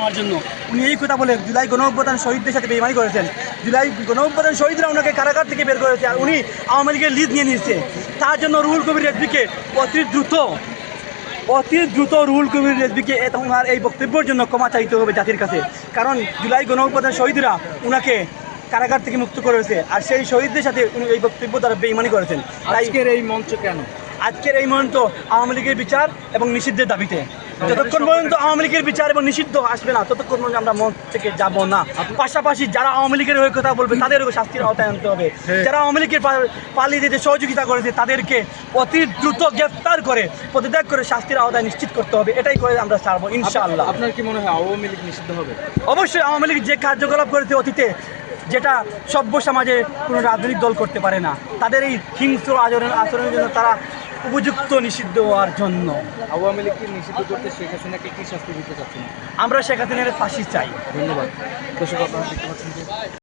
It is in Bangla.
নেওয়ার জন্য। উনি এই কথা বলে জুলাই গণঅভ্যুত্থান শহীদদের সাথে বেইমানি করেছেন। জুলাই গণঅভ্যুত্থান শহীদরা ওনাকে কারাগার থেকে বের করেছে আর উনি আওয়ামী লীগের লিড নিয়ে নিয়েছে। তার জন্য রুহুল কবির রেজবিকে অতি দ্রুত অতি দ্রুত রুহুল কবির রেজবিকে ওনার এই বক্তব্যের জন্য ক্ষমা চাইতে হবে জাতির কাছে। কারণ জুলাই গণঅভ্যুত্থান শহীদরা ওনাকে কারাগার থেকে মুক্ত করেছে। আর সেই শহীদদের সাথে উনি এই বক্তব্য দ্বারা বেইমানি করেছেন। আজকের এই মঞ্চ কেন? আজকের এই মন্ত্র আওয়ামী লীগের বিচার এবং নিষিদ্ধের দাবিতে। যতক্ষণ পর্যন্ত আওয়ামী লীগের বিচার এবং নিষিদ্ধ আসবে না ততক্ষণ পর্যন্ত আমরা মন থেকে যাব না। পাশাপাশি যারা আওয়ামী লীগের হয়ে কথা বলবে তাদেরও শাস্তির আওতায় আনতে হবে। যারা আওয়ামী লীগের পালিয়ে যেতে সহযোগিতা করেছে তাদেরকে অতি দ্রুত গ্রেফতার করে পদত্যাগ করে শাস্তির আওতায় নিশ্চিত করতে হবে। এটাই করে আমরা ছাড়বো ইনশাআল্লাহ। আপনার কি মনে হয় আওয়ামী লীগ নিষিদ্ধ হবে? অবশ্যই আওয়ামী লীগ যে কার্যকলাপ করেছে অতীতে যেটা সভ্য সমাজে কোনো রাজনৈতিক দল করতে পারে না তাদের এই হিংস্র আচরণ আচরণের জন্য তারা উপযুক্ত নিষিদ্ধ হওয়ার জন্য। আওয়ামী লীগকে নিষিদ্ধ করতে শেখ হাসিনাকে কি শাস্তি দিতে চাচ্ছেন? আমরা শেখ হাসিনার ফাঁসি চাই। ধন্যবাদ। দর্শক আপনারা দেখতে পাচ্ছেন যে